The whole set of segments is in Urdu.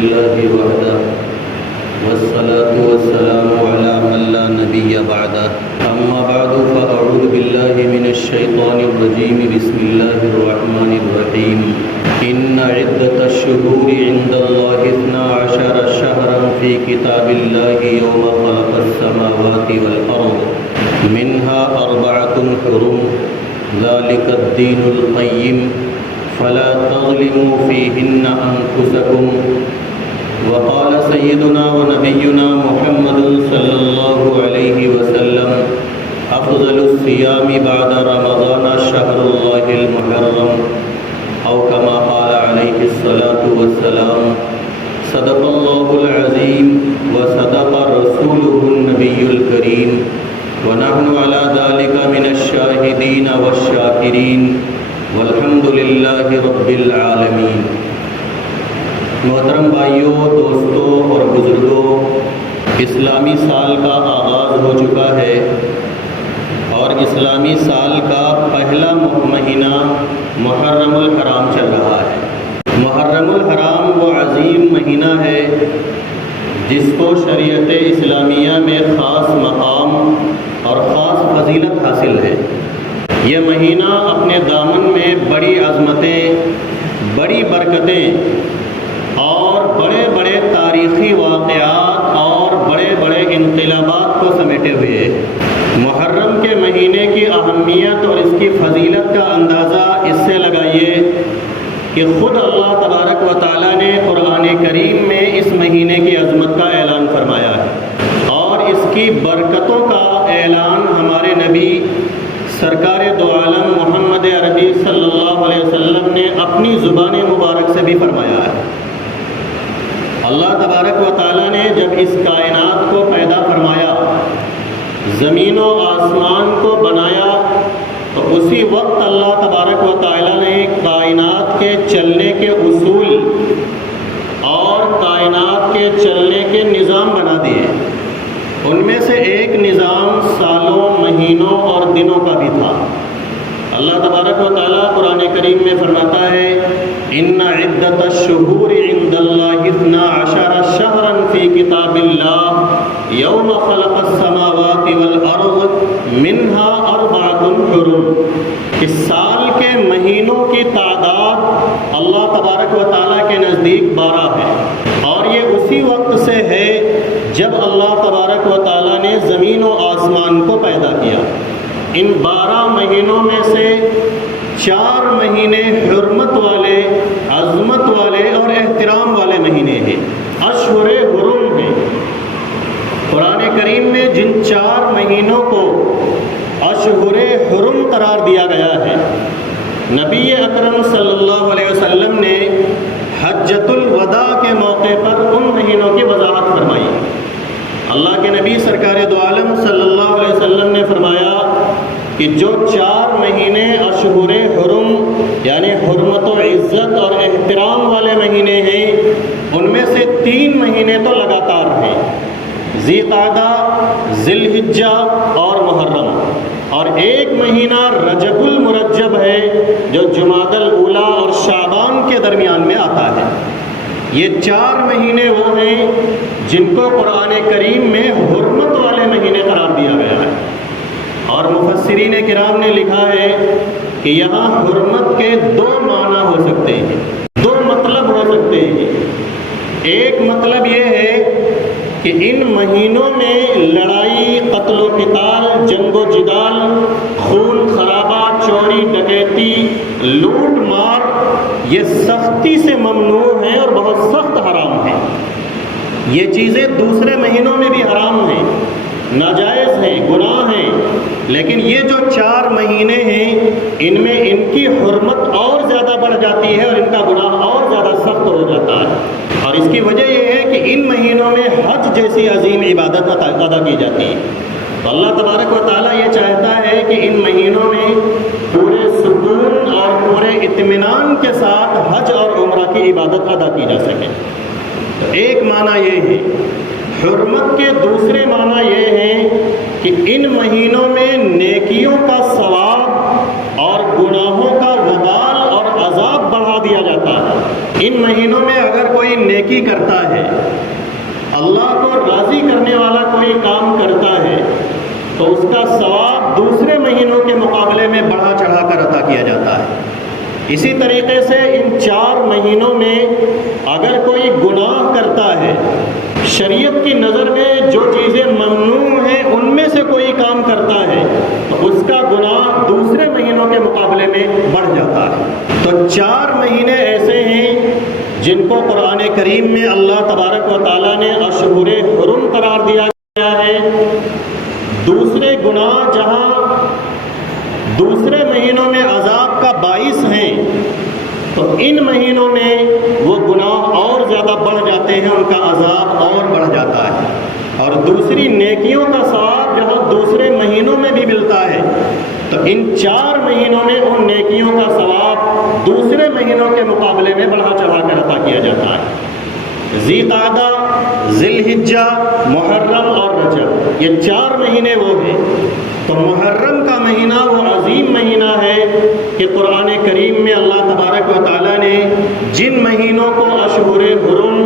لله وحده والصلاة والسلام على من لا نبي بعده أما بعد فأعوذ بالله من الشيطان الرجيم بسم الله الرحمن الرحيم إن عدة الشهور عند الله 12 شهرا في كتاب الله يوم خلق السماوات والأرض منها 4 حرم ذلك الدين القيم فلا تظلموا فيهن أنفسكم وقال سيدنا ونبينا محمد صلى الله عليه وسلم أفضل الصيام بعد رمضان شهر الله المحرم أو كما قال عليه الصلاة والسلام صدق الله العظيم وصدق رسوله النبي الكريم ونحن على ذلك من الشاهدين والشاكرين والحمد للہ رب العالمین۔ محترم بھائیوں، دوستوں اور بزرگوں، اسلامی سال کا آغاز ہو چکا ہے اور اسلامی سال کا پہلا مہینہ محرم الحرام چل رہا ہے۔ محرم الحرام وہ عظیم مہینہ ہے جس کو شریعت اسلامیہ میں خاص مقام اور خاص فضیلت حاصل ہے۔ یہ مہینہ اپنے دامن میں بڑی عظمتیں، بڑی برکتیں اور بڑے بڑے تاریخی واقعات اور بڑے بڑے انقلابات کو سمیٹے ہوئے ہے۔ محرم کے مہینے کی اہمیت اور اس کی فضیلت کا اندازہ اس سے لگائیے کہ خود اللہ تبارک و تعالیٰ نے قرآن کریم میں اس مہینے کی عظمت کا اعلان فرمایا ہے اور اس کی برکتوں کا اعلان ہمارے نبی سرکار دو عالم محمد عربی صلی اللہ علیہ وسلم نے اپنی زبان مبارک سے بھی فرمایا ہے۔ اللہ تبارک و تعالیٰ نے جب اس کائنات کو پیدا فرمایا، زمین و آسمان کو بنایا، تو اسی وقت اللہ تبارک و تعالیٰ نے کائنات کے چلنے کے اصول اور کائنات کے چلنے کے نظام بنا دیے۔ ان میں سے ایک نظام سالوں، مہینوں اور دنوں کا بھی تھا۔ اللہ تبارک و تعالیٰ قرآن کریم میں فرماتا ہے ان عدت الشہور عند اللہ 12 شہرا فی کتاب اللہ یوم خلق السماوات والارض منها 4 حرم۔ اس سال کے مہینوں کی تعداد اللہ تبارک و تعالیٰ کے نزدیک 12 ہے اور یہ اسی وقت سے ہے جب اللہ تبارک و تعالیٰ نے زمین و آسمان کو پیدا کیا۔ ان 12 مہینوں میں سے 4 مہینے حرمت والے، عظمت والے اور احترام والے مہینے ہیں، اشہر حرم ہیں۔ قرآن کریم میں جن 4 مہینوں کو اشہر حرم قرار دیا گیا ہے، نبی اکرم صلی اللہ علیہ وسلم نے حجۃ الوداع کے موقع پر ان مہینوں کی وضاحت فرمائی۔ اللہ کے نبی سرکار دو عالم صلی اللہ علیہ وسلم نے فرمایا کہ جو 4 مہینے اشہر حرم یعنی حرمت و عزت اور احترام والے مہینے ہیں، ان میں سے 3 مہینے تو لگاتار ہیں، ذی قعدہ، ذی الحجہ اور محرم، اور ایک مہینہ رجب المرجب ہے جو جمادی الاولیٰ اور شعبان کے درمیان میں آتا ہے۔ یہ 4 مہینے وہ ہیں جن کو قرآن کریم میں حرمت والے مہینے قرار دیا گیا ہے، اور مفسرین کرام نے لکھا ہے کہ یہاں حرمت کے 2 معنی ہو سکتے ہیں، 2 مطلب ہو سکتے ہیں۔ ایک مطلب یہ ہے کہ ان مہینوں میں لڑائی، قتل و قتال، جنگ و جدال، خون خرابہ، چوری ڈکیتی، لوٹ مار یہ سختی سے ممنوع ہیں اور بہت سخت حرام ہیں۔ یہ چیزیں دوسرے مہینوں میں بھی حرام ہیں، ناجائز ہیں، گناہ ہیں، لیکن یہ جو 4 مہینے ہیں ان میں ان کی حرمت اور زیادہ بڑھ جاتی ہے اور ان کا گناہ اور زیادہ سخت ہو جاتا ہے، اور اس کی وجہ یہ ہے کہ ان مہینوں میں حج جیسی عظیم عبادت ادا کی جاتی ہے۔ تو اللہ تبارک و تعالیٰ یہ چاہتا ہے کہ ان مہینوں میں پورے سکون اور پورے اطمینان کے ساتھ حج اور عمرہ کی عبادت ادا کی جا سکے۔ ایک معنی یہ ہے۔ حرمت کے دوسرے معنی یہ ہیں کہ ان مہینوں میں نیکیوں کا ثواب اور گناہوں کا وبال اور عذاب بڑھا دیا جاتا ہے۔ ان مہینوں میں اگر کوئی نیکی کرتا ہے، اللہ کو راضی کرنے والا کوئی کام کرتا ہے تو اس کا ثواب دوسرے مہینوں کے مقابلے میں بڑھا چڑھا کر عطا کیا جاتا ہے۔ اسی طریقے سے ان 4 مہینوں میں اگر کوئی گناہ کرتا ہے، شریعت کی نظر میں جو چیزیں ممنوع ہیں ان میں سے کوئی کام کرتا ہے تو اس کا گناہ دوسرے مہینوں کے مقابلے میں بڑھ جاتا ہے۔ تو 4 مہینے ایسے ہیں جن کو قرآن کریم میں اللہ تبارک و تعالیٰ نے اشہر حرم قرار دیا گیا ہے۔ دوسرے گناہ جہاں دوسرے مہینوں میں عذاب کا باعث ہیں تو ان مہینوں میں وہ گناہ اور زیادہ بڑھ جاتے ہیں، ان کا عذاب اور بڑھ جاتا ہے۔ اور دوسری نیکیوں کا ثواب جہاں دوسرے مہینوں میں بھی ملتا ہے تو ان 4 مہینوں میں ان نیکیوں کا ثواب دوسرے مہینوں کے مقابلے میں بڑھا چڑھا کر عطا کیا جاتا ہے۔ ذی قعدہ، ذی الحجہ، محرم اور رجب، یہ 4 مہینے وہ ہیں۔ تو محرم کا مہینہ وہ عظیم مہینہ ہے کہ قرآن کریم میں اللہ تبارک و تعالیٰ نے جن مہینوں کو اشہر حرم،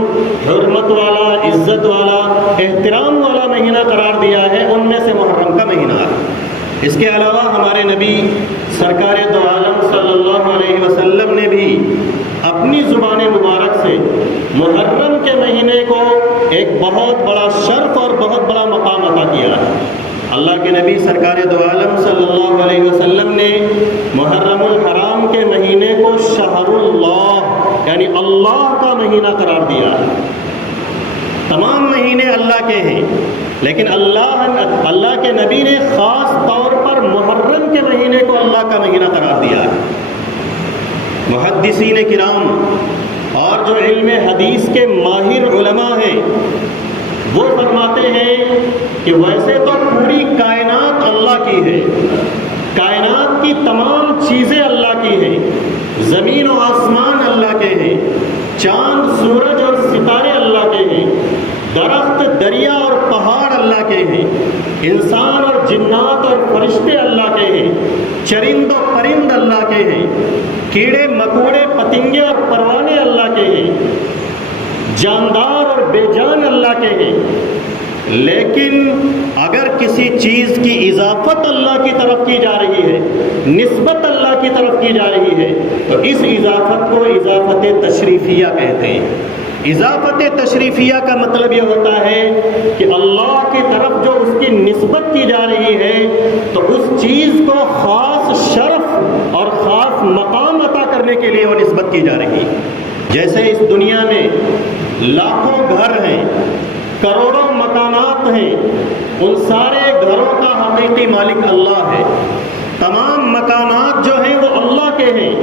حرمت والا، عزت والا، احترام والا مہینہ قرار دیا ہے ان میں سے محرم کا مہینہ ہے۔ اس کے علاوہ ہمارے نبی سرکار دو عالم صلی اللہ علیہ وسلم نے بھی اپنی زبان مبارک سے محرم کے مہینے کو ایک بہت بڑا شرف اور بہت بڑا مقام عطا کیا ہے۔ اللہ کے نبی سرکار دو عالم صلی اللہ علیہ وسلم نے محرم الحرام کے مہینے کو شہر اللہ یعنی اللہ کا مہینہ قرار دیا ہے۔ تمام مہینے اللہ کے ہیں لیکن اللہ کے نبی نے خاص طور پر محرم کے مہینے کو اللہ کا مہینہ قرار دیا ہے۔ محدثین کرام اور جو علم حدیث کے ماہر علماء ہیں وہ فرماتے ہیں کہ ویسے تو پوری کائنات اللہ کی ہے، کائنات کی تمام چیزیں اللہ کی ہیں، زمین و آسمان اللہ کے ہیں، چاند، سورج اور ستارے اللہ کے ہیں، درخت، دریا اور پہاڑ اللہ کے ہیں، انسان اور جنات اور فرشتے اللہ کے ہیں، چرند و پرند اللہ کے ہیں، کیڑے مکوڑے پتنگے اور پروانے اللہ کے ہیں، جاندار اور بے جان اللہ کے ہیں۔ لیکن اگر کسی چیز کی اضافت اللہ کی طرف کی جا رہی ہے، نسبت اللہ کی طرف کی جا رہی ہے تو اس اضافت کو اضافت تشریفیہ کہتے ہیں۔ اضافت تشریفیہ کا مطلب یہ ہوتا ہے کہ اللہ کی طرف جو اس کی نسبت کی جا رہی ہے تو اس چیز کو خاص شرف اور خاص مقام عطا کرنے کے لیے وہ نسبت کی جا رہی ہے۔ جیسے اس دنیا میں لاکھوں گھر ہیں، کروڑوں مکانات ہیں، ان سارے گھروں کا حقیقی مالک اللہ ہے، تمام مکانات جو ہیں وہ اللہ کے ہیں،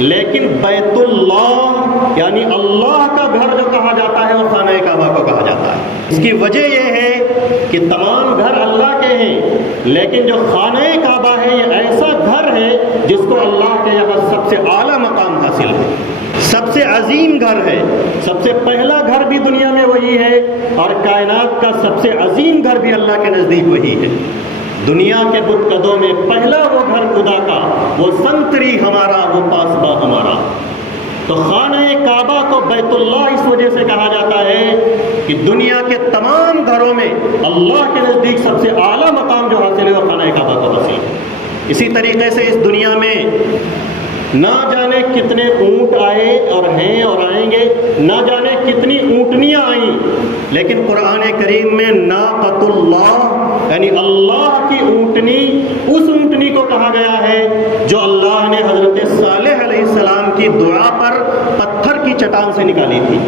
لیکن بیت اللہ یعنی اللہ کا گھر جو کہا جاتا ہے وہ خانہ کعبہ کو کہا جاتا ہے۔ اس کی وجہ یہ ہے کہ تمام گھر اللہ کے ہیں لیکن جو خانہ کعبہ ہے یہ ایسا گھر ہے جس کو اللہ کے یہاں سب سے اعلیٰ مقام حاصل ہے، سب سے عظیم گھر ہے، سب سے پہلا گھر بھی دنیا میں وہی ہے اور کائنات کا سب سے عظیم گھر بھی اللہ کے نزدیک وہی ہے۔ دنیا کے بت قدوں میں پہلا وہ گھر خدا کا، وہ سنتری ہمارا، وہ پاسبا ہمارا۔ تو خانہ کعبہ کو بیت اللہ اس وجہ سے کہا جاتا ہے کہ دنیا کے تمام گھروں میں اللہ کے نزدیک سب سے اعلیٰ مقام جو حاصل ہے وہ خانہ کعبہ کو حاصل ہے۔ اسی طریقے سے اس دنیا میں نہ جانے کتنے اونٹ آئے اور ہیں اور آئیں گے، نہ جانے کتنی اونٹنیاں آئیں، لیکن قرآن کریم میں ناقۃ اللہ یعنی اللہ کی اونٹنی اس اونٹنی کو کہا گیا ہے جو اللہ نے حضرت صالح علیہ السلام کی دعا پر پتھر کی چٹان سے نکالی تھی۔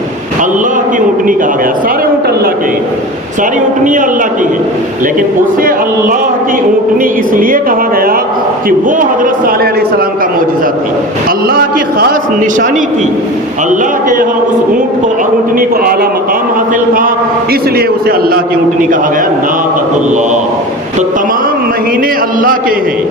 اللہ کی اونٹنی کہا گیا، سارے اونٹ اللہ کے ہیں، ساری اونٹنیاں اللہ کی ہیں، لیکن اسے اللہ کی اونٹنی اس لیے کہا گیا کہ وہ حضرت صالح علیہ السلام کا معجزہ تھی، اللہ کی خاص نشانی تھی۔ اللہ کے یہاں اس اونٹنی کو اعلیٰ مقام حاصل تھا، اس لیے اسے اللہ کی اونٹنی کہا گیا، ناقۃ اللہ۔ تو تمام مہینے اللہ کے ہیں،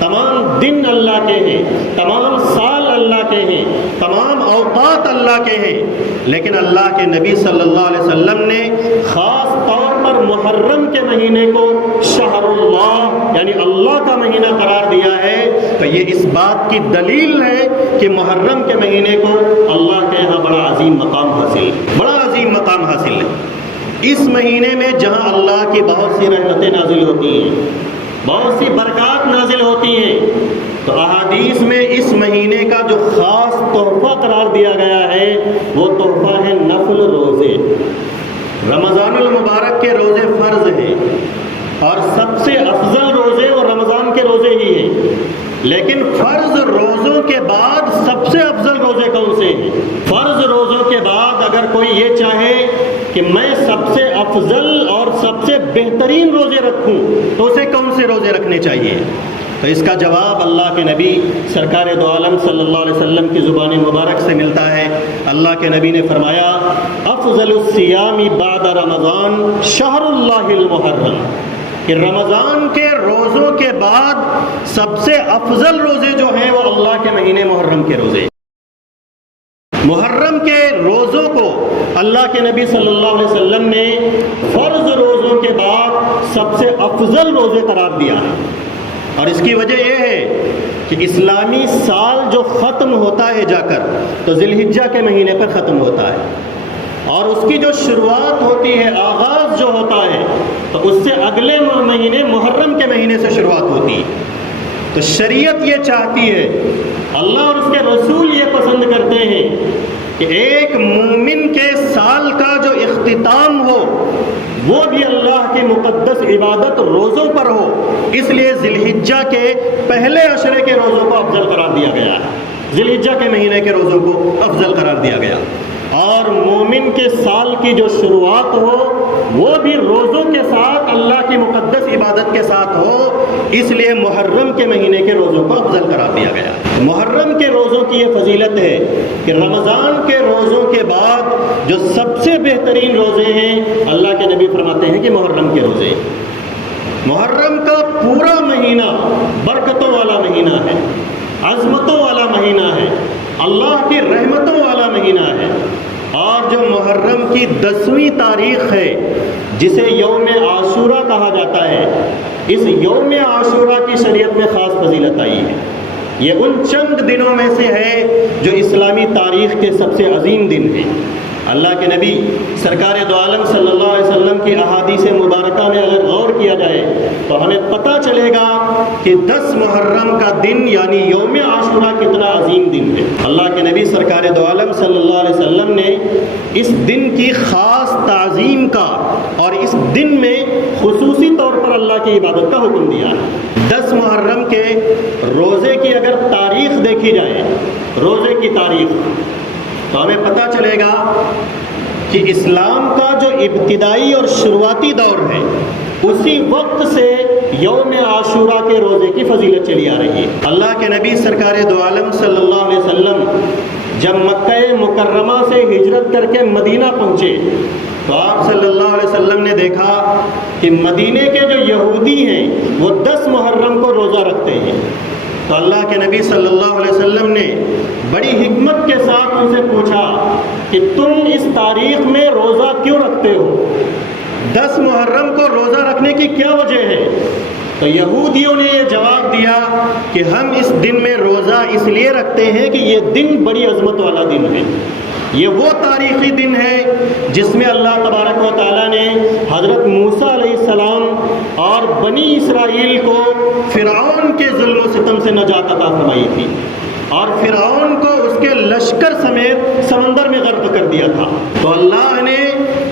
تمام دن اللہ کے ہیں، تمام سال اللہ کے ہیں، تمام اوقات اللہ کے ہیں، لیکن اللہ کے نبی صلی اللہ علیہ وسلم نے خاص طور پر محرم کے مہینے کو شہر اللہ یعنی اللہ کا مہینہ قرار دیا ہے تو یہ اس بات کی دلیل ہے کہ محرم کے مہینے کو اللہ کے یہاں بڑا عظیم مقام حاصل ہے، بڑا عظیم مقام حاصل ہے۔ اس مہینے میں جہاں اللہ کی بہت سی رحمتیں نازل ہوتی ہیں، بہت سی برکات نازل ہوتی ہیں، تو احادیث میں اس مہینے کا جو خاص تحفہ قرار دیا گیا ہے وہ تحفہ ہے نفل روزے۔ رمضان المبارک کے روزے فرض ہیں اور سب سے افضل روزے وہ رمضان کے روزے ہی ہیں، لیکن فرض روزوں کے بعد سب سے افضل روزے کون سے ہیں؟ فرض روزوں کے بعد اگر کوئی یہ چاہے کہ میں سب سے افضل اور سب سے بہترین روزے رکھوں تو اسے کون سے روزے رکھنے چاہیے؟ تو اس کا جواب اللہ کے نبی سرکار دو عالم صلی اللہ علیہ وسلم کی زبان مبارک سے ملتا ہے۔ اللہ کے نبی نے فرمایا افضل الصیام بعد رمضان شہر اللہ المحرم، کہ رمضان کے روزوں کے بعد سب سے افضل روزے جو ہیں وہ اللہ کے مہینے محرم کے روزے۔ محرم کے روزوں کو اللہ کے نبی صلی اللہ علیہ وسلم نے فرض روزوں کے بعد سب سے افضل روزے قرار دیا ہے، اور اس کی وجہ یہ ہے کہ اسلامی سال جو ختم ہوتا ہے جا کر تو ذی الحجہ کے مہینے پر ختم ہوتا ہے، اور اس کی جو شروعات ہوتی ہے، آغاز جو ہوتا ہے، تو اس سے اگلے مہینے محرم کے مہینے سے شروعات ہوتی ہے۔ تو شریعت یہ چاہتی ہے، اللہ اور اس کے رسول یہ پسند کرتے ہیں کہ ایک مومن کے سال کا جو اختتام ہو وہ بھی اللہ کی مقدس عبادت روزوں پر ہو، اس لیے ذی الحجہ کے پہلے عشرے کے روزوں کو افضل قرار دیا گیا ہے، ذی الحجہ کے مہینے کے روزوں کو افضل قرار دیا گیا، اور مومن کے سال کی جو شروعات ہو وہ بھی روزوں کے ساتھ اللہ کی مقدس عبادت کے ساتھ ہو، اس لیے محرم کے مہینے کے روزوں کو افضل قرار دیا گیا۔ محرم کے روزوں کی یہ فضیلت ہے کہ رمضان کے روزوں کے بعد جو سب سے بہترین روزے ہیں، اللہ کے نبی فرماتے ہیں کہ محرم کے روزے۔ محرم کا پورا مہینہ برکتوں والا مہینہ ہے، عظمتوں والا مہینہ ہے، اللہ کی رحمتوں والا مہینہ ہے، اور جو محرم کی 10ویں تاریخ ہے جسے یوم عاشورہ کہا جاتا ہے، اس یوم عاشورہ کی شریعت میں خاص فضیلت آئی ہے۔ یہ ان چند دنوں میں سے ہے جو اسلامی تاریخ کے سب سے عظیم دن ہیں۔ اللہ کے نبی سرکار دو عالم صلی اللہ علیہ وسلم کی احادیث مبارکہ میں اگر غور کیا جائے تو ہمیں پتہ چلے گا کہ 10 محرم کا دن یعنی یوم عاشورہ کتنا عظیم دن ہے۔ اللہ کے نبی سرکار دو عالم صلی اللہ علیہ وسلم نے اس دن کی خاص تعظیم کا اور اس دن میں خصوصی طور پر اللہ کی عبادت کا حکم دیا ہے۔ 10 محرم کے روزے کی اگر تاریخ دیکھی جائے، روزے کی تاریخ، تو ہمیں پتہ چلے گا کہ اسلام کا جو ابتدائی اور شروعاتی دور ہے اسی وقت سے یوم عاشورہ کے روزے کی فضیلت چلی آ رہی ہے۔ اللہ کے نبی سرکار دو عالم صلی اللہ علیہ وسلم جب مکہ مکرمہ سے ہجرت کر کے مدینہ پہنچے تو آپ صلی اللہ علیہ وسلم نے دیکھا کہ مدینے کے جو یہودی ہیں وہ 10 محرم کو روزہ رکھتے ہیں، تو اللہ کے نبی صلی اللہ علیہ وسلم نے بڑی حکمت کے ساتھ ان سے پوچھا کہ تم اس تاریخ میں روزہ کیوں رکھتے ہو؟ 10 محرم کو روزہ رکھنے کی کیا وجہ ہے؟ تو یہودیوں نے یہ جواب دیا کہ ہم اس دن میں روزہ اس لیے رکھتے ہیں کہ یہ دن بڑی عظمت والا دن ہے، یہ وہ تاریخی دن ہے جس میں اللہ تبارک و تعالیٰ نے حضرت موسیٰ علیہ السلام اور بنی اسرائیل کو فرعون کے ظلم و ستم سے نجات عطا فرمائی تھی، اور فرعون کو اس کے لشکر سمیت سمندر میں غرق کر دیا تھا۔ تو اللہ نے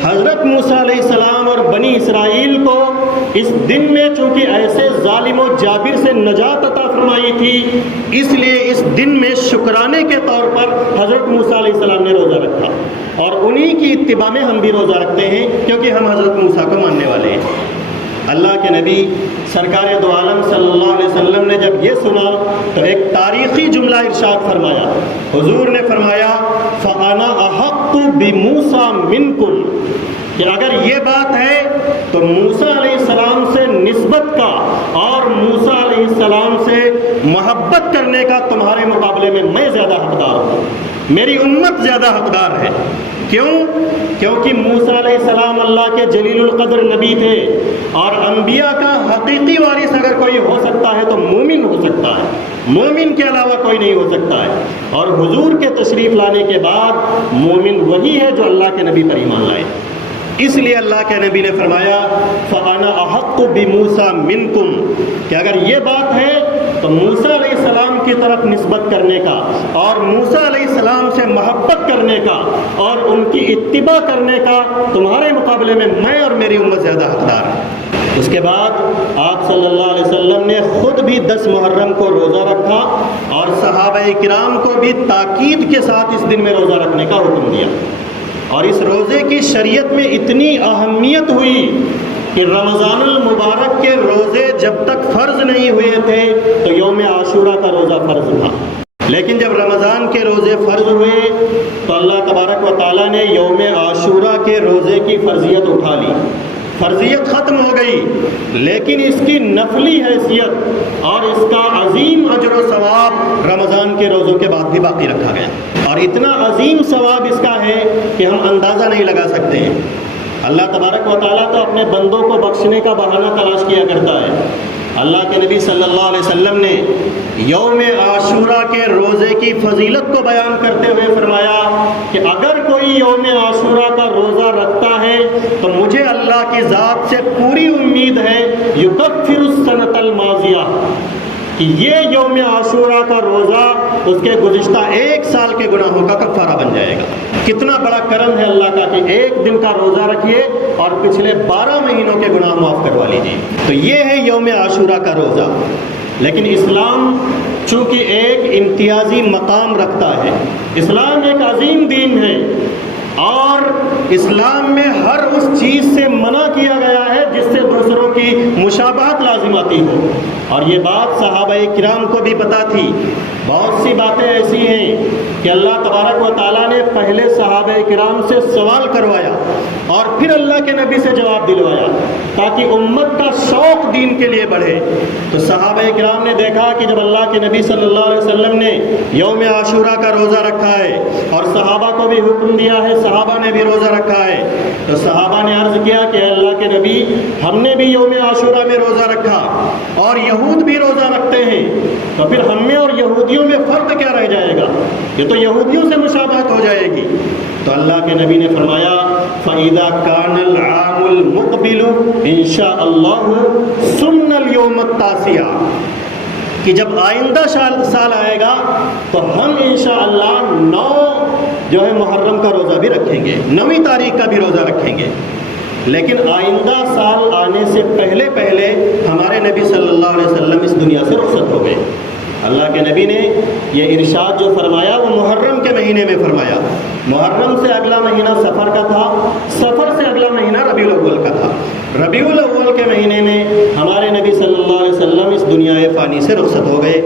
حضرت موسیٰ علیہ السلام اور بنی اسرائیل کو اس دن میں چونکہ ایسے ظالم و جابر سے نجات عطا فرمائی تھی، اس لیے اس دن میں شکرانے کے طور پر حضرت موسیٰ علیہ السلام نے روزہ رکھا، اور انہی کی اتباع میں ہم بھی روزہ رکھتے ہیں کیونکہ ہم حضرت موسیٰ کو ماننے والے ہیں۔ اللہ کے نبی سرکار دو عالم صلی اللہ علیہ وسلم نے جب یہ سنا تو ایک تاریخی جملہ ارشاد فرمایا۔ حضور نے فرمایا فَأَنَا أَحَقُّ بِمُوسَىٰ مِنْكُمْ، کہ اگر یہ بات ہے تو موسیٰ علیہ السلام سے نسبت کا اور موسیٰ علیہ السلام سے محبت کرنے کا تمہارے مقابلے میں میں زیادہ حقدار ہوں، میری امت زیادہ حقدار ہے۔ کیوں؟ کیونکہ موسیٰ علیہ السلام اللہ کے جلیل القدر نبی تھے، اور انبیاء کا حقیقی وارث اگر کوئی ہو سکتا ہے تو مومن ہو سکتا ہے، مومن کے علاوہ کوئی نہیں ہو سکتا ہے۔ اور حضور کے تشریف لانے کے بعد مومن وہی ہے جو اللہ کے نبی پر ایمان لائے۔ اس لیے اللہ کے نبی نے فرمایا فَأَنَا أَحَقُّ بِمُوسَىٰ مِنْكُمْ، کہ اگر یہ بات ہے تو موسیٰ علیہ السلام کی طرف نسبت کرنے کا اور موسیٰ علیہ السلام سے محبت کرنے کا اور ان کی اتباع کرنے کا تمہارے مقابلے میں اور میری امت زیادہ حقدار ہے۔ اس کے بعد آپ صلی اللہ علیہ وسلم نے خود بھی 10 محرم کو روزہ رکھا اور صحابہ کرام کو بھی تاکید کے ساتھ اس دن میں روزہ رکھنے کا حکم دیا۔ اور اس روزے کی شریعت میں اتنی اہمیت ہوئی کہ رمضان المبارک کے روزے جب تک فرض نہیں ہوئے تھے تو یوم عاشورہ کا روزہ فرض تھا، لیکن جب رمضان کے روزے فرض ہوئے تو اللہ تبارک و تعالیٰ نے یوم عاشورہ کے روزے کی فرضیت اٹھا لی، فرضیت ختم ہو گئی، لیکن اس کی نفلی حیثیت اور اس کا عظیم اجر و ثواب رمضان کے روزوں کے بعد بھی باقی رکھا گیا۔ اور اتنا عظیم ثواب اس کا ہے کہ ہم اندازہ نہیں لگا سکتے ہیں۔ اللہ تبارک و تعالیٰ تو اپنے بندوں کو بخشنے کا بہانہ تلاش کیا کرتا ہے۔ اللہ کے نبی صلی اللہ علیہ وسلم نے یوم عاشورہ کے روزے کی فضیلت کو بیان کرتے ہوئے فرمایا کہ اگر کوئی یوم عاشورہ کا روزہ رکھتا ہے تو مجھے اللہ کی ذات سے پوری امید ہے یکفر السنۃ الماضیہ، کہ یہ یوم عاشورہ کا روزہ اس کے گزشتہ 1 سال کے گناہوں کا کفارہ بن جائے گا۔ کتنا بڑا کرم ہے اللہ کا کہ ایک دن کا روزہ رکھیے اور پچھلے 12 مہینوں کے گناہ معاف کروا لیجیے۔ تو یہ ہے یوم عاشورہ کا روزہ۔ لیکن اسلام چونکہ ایک امتیازی مقام رکھتا ہے، اسلام ایک عظیم دین ہے اور اسلام میں ہر اس چیز سے منع کیا گیا ہے جس سے دوسروں کی مشابہت لازم آتی ہو، اور یہ بات صحابہ کرام کو بھی پتہ تھی۔ بہت سی باتیں ایسی ہیں کہ اللہ تبارک و تعالیٰ نے پہلے صحابہ کرام سے سوال کروایا اور پھر اللہ کے نبی سے جواب دلوایا تاکہ امت کا شوق دین کے لیے بڑھے۔ تو صحابہ کرام نے دیکھا کہ جب اللہ کے نبی صلی اللہ علیہ وسلم نے یوم عاشورہ کا روزہ رکھا ہے اور صحابہ کو بھی حکم دیا ہے، صحابہ نے بھی روزہ رکھا ہے، تو صحابہ نے عرض کیا کہ اللہ کے نبی ہم نے بھی یوم عاشورہ میں روزہ رکھا اور یہود بھی روزہ رکھتے ہیں، تو پھر ہم میں اور یہودیوں میں فرق کیا رہ جائے گا؟ یہ تو یہودیوں سے مشابہت ہو جائے گی۔ تو اللہ کے نبی نے فرمایا فَإِذَا كَانَ الْعَامُ الْمُقْبِلُ إِن شَاءَ اللَّهُ سُنَّ الْيَوْمَ التَّاسِعَ، کہ جب آئندہ سال آئے گا تو ہم انشاءاللہ 9 جو ہے محرم کا روزہ بھی رکھیں گے، 9ویں تاریخ کا بھی روزہ رکھیں گے۔ لیکن آئندہ سال آنے سے پہلے ہمارے نبی صلی اللہ علیہ وسلم اس دنیا سے رخصت ہو گئے۔ اللہ کے نبی نے یہ ارشاد جو فرمایا وہ محرم کے مہینے میں فرمایا۔ محرم سے اگلا مہینہ سفر کا تھا، سفر سے اگلا مہینہ ربیع الاول کا تھا۔ ربیع الاول کے مہینے میں ہمارے نبی صلی اللہ علیہ وسلم اس دنیا فانی سے رخصت ہو گئے۔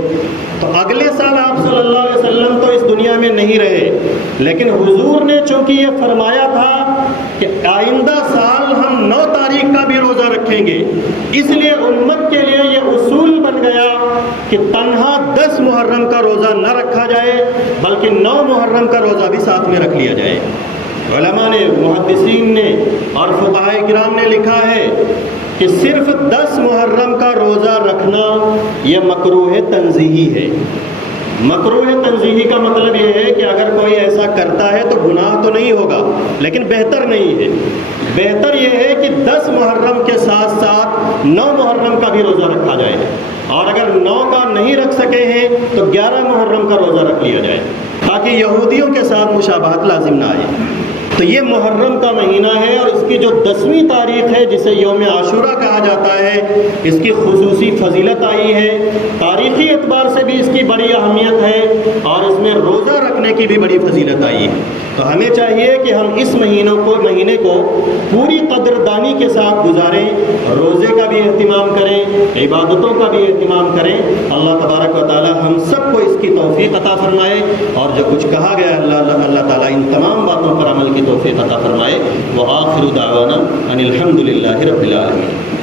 تو اگلے سال آپ صلی اللہ علیہ وسلم تو اس دنیا میں نہیں رہے، لیکن حضور نے چونکہ یہ فرمایا تھا کہ آئندہ سال ہم 9 تاریخ کا بھی روزہ رکھیں گے، اس لیے امت کے لیے یہ اصول بن گیا کہ تنہا 10 محرم کا روزہ نہ رکھا جائے بلکہ 9 محرم کا روزہ بھی ساتھ میں رکھ لیا جائے۔ علماء نے، محدثین نے اور فقہاء کرام نے لکھا ہے کہ صرف 10 محرم کا روزہ رکھنا یہ مکروہ تنزیہی ہے۔ مکروہ تنزیہی کا مطلب یہ ہے کہ اگر کوئی ایسا کرتا ہے تو گناہ تو نہیں ہوگا لیکن بہتر نہیں ہے۔ بہتر یہ ہے کہ 10 محرم کے ساتھ ساتھ 9 محرم کا بھی روزہ رکھا جائے، اور اگر 9 کا نہیں رکھ سکے ہیں تو 11 محرم کا روزہ رکھ لیا جائے تاکہ یہودیوں کے ساتھ مشابہت لازم نہ آئے۔ تو یہ محرم کا مہینہ ہے اور اس کی جو 10ویں تاریخ ہے جسے یوم عاشورہ کہا جاتا ہے، اس کی خصوصی فضیلت آئی ہے، تاریخی اعتبار سے بھی اس کی بڑی اہمیت ہے اور اس میں روزہ رکھنے کی بھی بڑی فضیلت آئی ہے۔ تو ہمیں چاہیے کہ ہم اس مہینے کو پوری قدردانی کے ساتھ گزاریں، روزے کا بھی اہتمام کریں، عبادتوں کا بھی اہتمام کریں۔ اللہ تبارک و تعالی ہم سب کو اس کی توفیق عطا فرمائے، اور جو کچھ کہا گیا اللہ تعالیٰ ان تمام باتوں پر عمل کی توفیق عطا فرمائے۔ وآخر دعوانا ان الحمد للہ رب العالمین۔